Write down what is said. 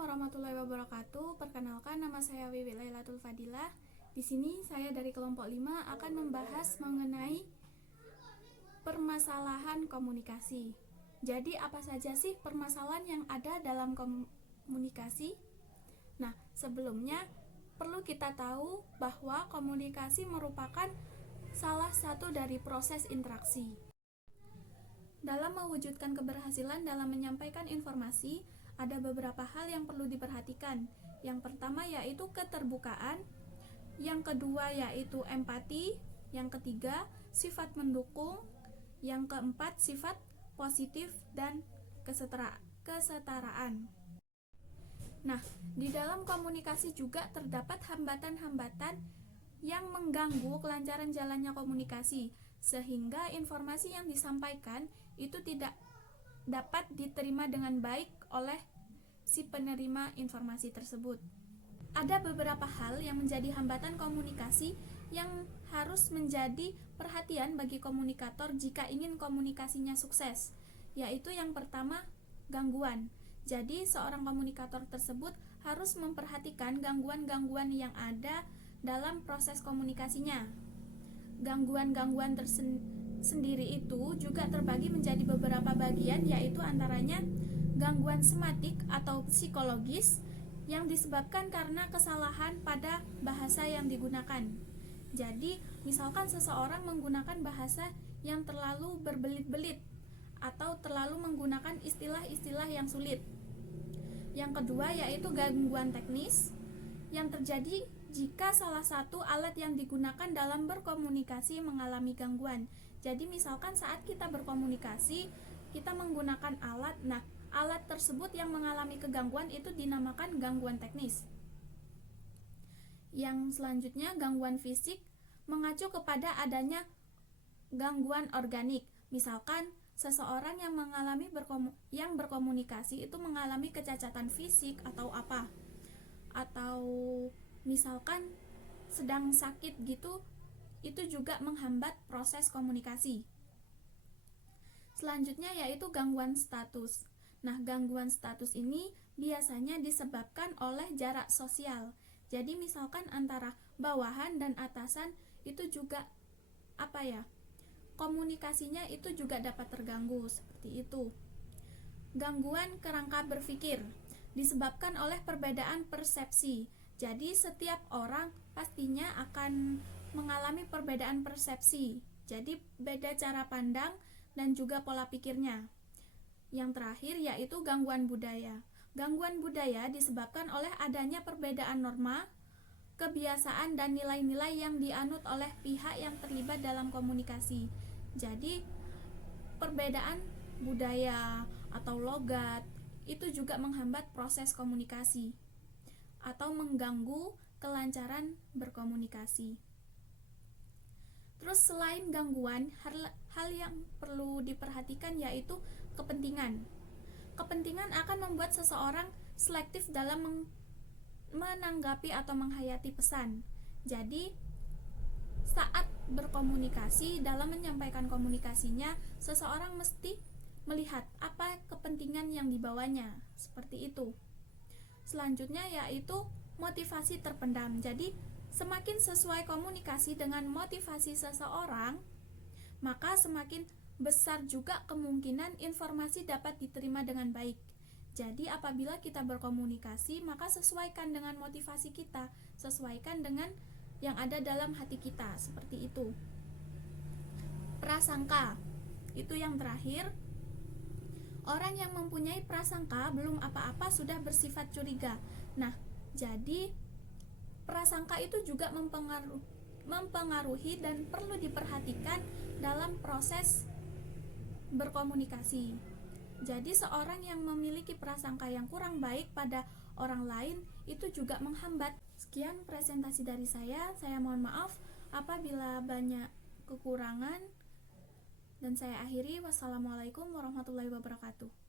warahmatullahi wabarakatuh. Perkenalkan, nama saya Wiwi Lailatul Fadilah. Di sini saya dari kelompok 5 akan membahas mengenai permasalahan komunikasi. Jadi, apa saja sih permasalahan yang ada dalam komunikasi? Nah, sebelumnya perlu kita tahu bahwa komunikasi merupakan salah satu dari proses interaksi. Dalam mewujudkan keberhasilan dalam menyampaikan informasi, ada beberapa hal yang perlu diperhatikan. Yang pertama yaitu keterbukaan, yang kedua yaitu empati, yang ketiga sifat mendukung, yang keempat sifat positif dan kesetaraan. Nah, di dalam komunikasi juga terdapat hambatan-hambatan yang mengganggu kelancaran jalannya komunikasi, sehingga informasi yang disampaikan itu tidak dapat diterima dengan baik oleh si penerima informasi tersebut. Ada beberapa hal yang menjadi hambatan komunikasi yang harus menjadi perhatian bagi komunikator jika ingin komunikasinya sukses, yaitu yang pertama, gangguan. Jadi, seorang komunikator tersebut harus memperhatikan gangguan-gangguan yang ada dalam proses komunikasinya. Gangguan-gangguan sendiri itu juga terbagi menjadi beberapa bagian, yaitu antaranya gangguan somatik atau psikologis yang disebabkan karena kesalahan pada bahasa yang digunakan. Jadi, misalkan seseorang menggunakan bahasa yang terlalu berbelit-belit atau terlalu menggunakan istilah-istilah yang sulit. Yang kedua yaitu gangguan teknis yang terjadi jika salah satu alat yang digunakan dalam berkomunikasi mengalami gangguan. Jadi misalkan saat kita berkomunikasi, kita menggunakan alat, alat tersebut yang mengalami kegangguan itu dinamakan gangguan teknis. Yang selanjutnya, gangguan fisik mengacu kepada adanya gangguan organik. Misalkan seseorang yang berkomunikasi itu mengalami kecacatan fisik atau apa, atau misalkan sedang sakit gitu, itu juga menghambat proses komunikasi. Selanjutnya yaitu gangguan status. Nah, gangguan status ini biasanya disebabkan oleh jarak sosial. Jadi misalkan antara bawahan dan atasan itu juga komunikasinya itu juga dapat terganggu seperti itu. Gangguan kerangka berpikir disebabkan oleh perbedaan persepsi. Jadi setiap orang pastinya akan mengalami perbedaan persepsi. Jadi beda cara pandang dan juga pola pikirnya. Yang terakhir yaitu gangguan budaya. Gangguan budaya disebabkan oleh adanya perbedaan norma, kebiasaan dan nilai-nilai yang dianut oleh pihak yang terlibat dalam komunikasi. Jadi perbedaan budaya atau logat itu juga menghambat proses komunikasi atau mengganggu kelancaran berkomunikasi. Terus selain gangguan, hal yang perlu diperhatikan yaitu kepentingan. Kepentingan akan membuat seseorang selektif dalam menanggapi atau menghayati pesan. Jadi, saat berkomunikasi, dalam menyampaikan komunikasinya, seseorang mesti melihat apa kepentingan yang dibawanya. Seperti itu. Selanjutnya yaitu motivasi terpendam. Jadi, semakin sesuai komunikasi dengan motivasi seseorang, maka semakin besar juga kemungkinan informasi dapat diterima dengan baik. Jadi apabila kita berkomunikasi, maka sesuaikan dengan motivasi kita, sesuaikan dengan yang ada dalam hati kita, seperti itu. Prasangka, itu yang terakhir. Orang yang mempunyai prasangka belum apa-apa sudah bersifat curiga. Nah, jadi prasangka itu juga mempengaruhi dan perlu diperhatikan dalam proses berkomunikasi. Jadi seorang yang memiliki prasangka yang kurang baik pada orang lain itu juga menghambat. Sekian presentasi dari saya mohon maaf apabila banyak kekurangan dan saya akhiri. Wassalamualaikum warahmatullahi wabarakatuh.